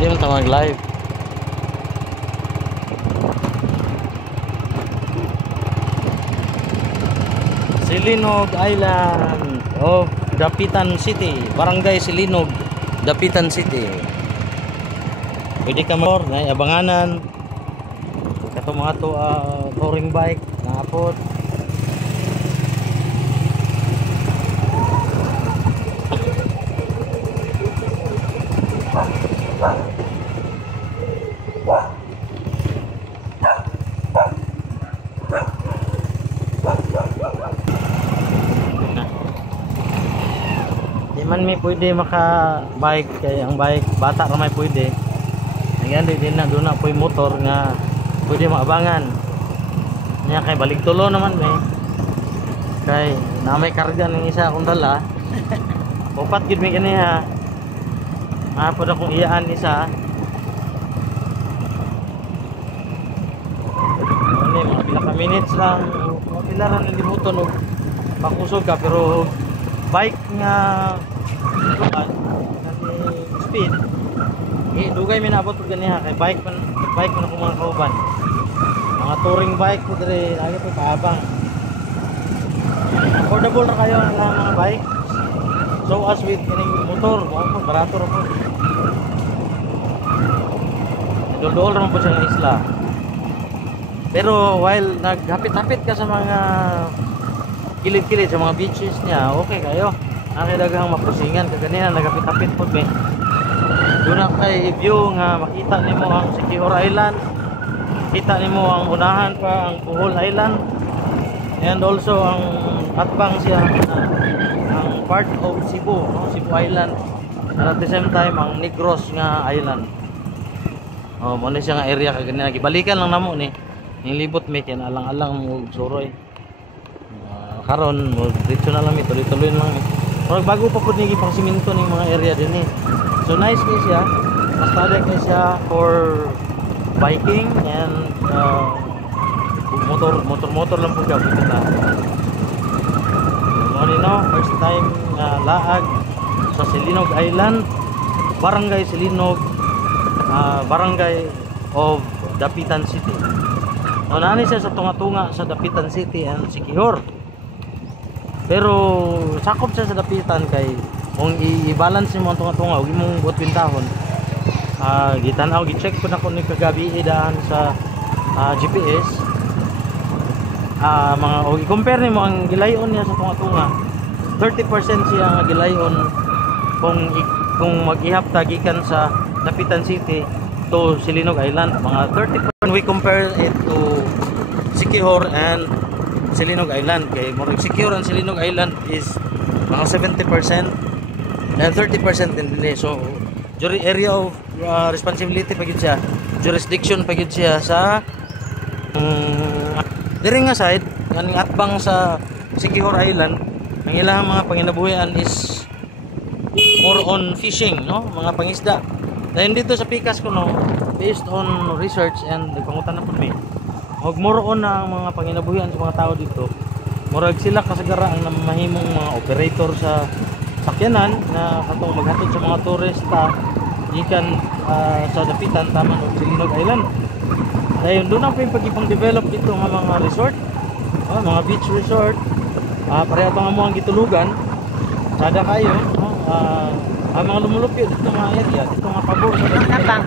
Hindi mo ta mag-live. Silinog Island of Dapitan City, Barangay Silinog, Dapitan City. Pwede ka na abanganan. Kato mga to touring bike naapot. Di man may pwede maka-bike kay ang bike bata ra may pwede. Ngayon din na doon na po'y motor nga pwede maabangan. Nya kay balik tulo naman may. Kay na may karga ning isa akong dala. Upat gid mi kaniya. Mapod akong iyaan isa. Ano mga pila ka minutes lang. Mga pila ra nalimuton og makusog ka pero bike nga kasi speed dugay mi naabot og ganiha kay bike man ako mga kauban. Mga touring bike ko dire lagi po kaabang. Affordable ra kayo ang mga bike. So as with kining motor, barato ra po. Dol-dol ra po siya ng isla. Pero while naghapit-hapit ka sa mga kilid-kilid sa mga beaches niya, okay kayo. Daghang mapusingan kaganina naghapit-hapit po me. Doon na kay view nga makita nimo ang Siquijor Island. Kita nimo ang unahan pa ang Bohol Island. And also ang atbang siya ang part of Cebu, no? Cebu Island. And at the same time ang Negros nga island. Oh, mo ni siya nga area kaganina gibalikan lang namo ni. Ning libot me kay alang-alang mo suroy. Karon mo dito na lang mi tuloy-tuloy lang mi. Pero bago pa pud ni gipang simento ning mga area din eh. So nice kay siya. Mas tali kay siya for biking and motor lang po siya kita. Ano no, first time laag sa Silinog Island, Barangay Silinog, Barangay of Dapitan City. No, nani siya sa tunga-tunga sa Dapitan City and Siquijor. Pero sakop siya sa Dapitan kay kung i-balance mo ang tunga-tunga huwag mong buot pintahon. Gitanaw, gi-check ko na kung nagkagabi idaan sa GPS. O i-compare nimo ang gilayon niya sa tunga-tunga. 30% siya ang gilayon kung mag-ihapta gikan sa Dapitan City to Silinog Island. Mga 30% we compare it to Siquijor and Silinog Island. Kay Siquijor and Silinog Island is mga 70%. And 30% din nila. So, area of responsibility pa gyud siya. Jurisdiction pa gyud siya sa diri nga side, kaning atbang sa Siquijor Island. Ang ilang mga panginabuhian is more on fishing, no? Mga pangisda. Dahil dito sa Pikas ko no, based on research and pangutan na pud mi. Og more on na ang mga panginabuhian sa mga tao dito. Murag sila kasagara ang namahimong mga operator sa sakyanan na katong maghatod sa mga turista gikan sa Dapitan tama og Silinog Island. Dayon doon ang pag-ipang-develop dito nga mga resort, mga beach resort. Pareha to nga mo ang gitulugan. Sada kayo, ang mga lumulupyo dito mga area, dito nga pabor sa Dapitan.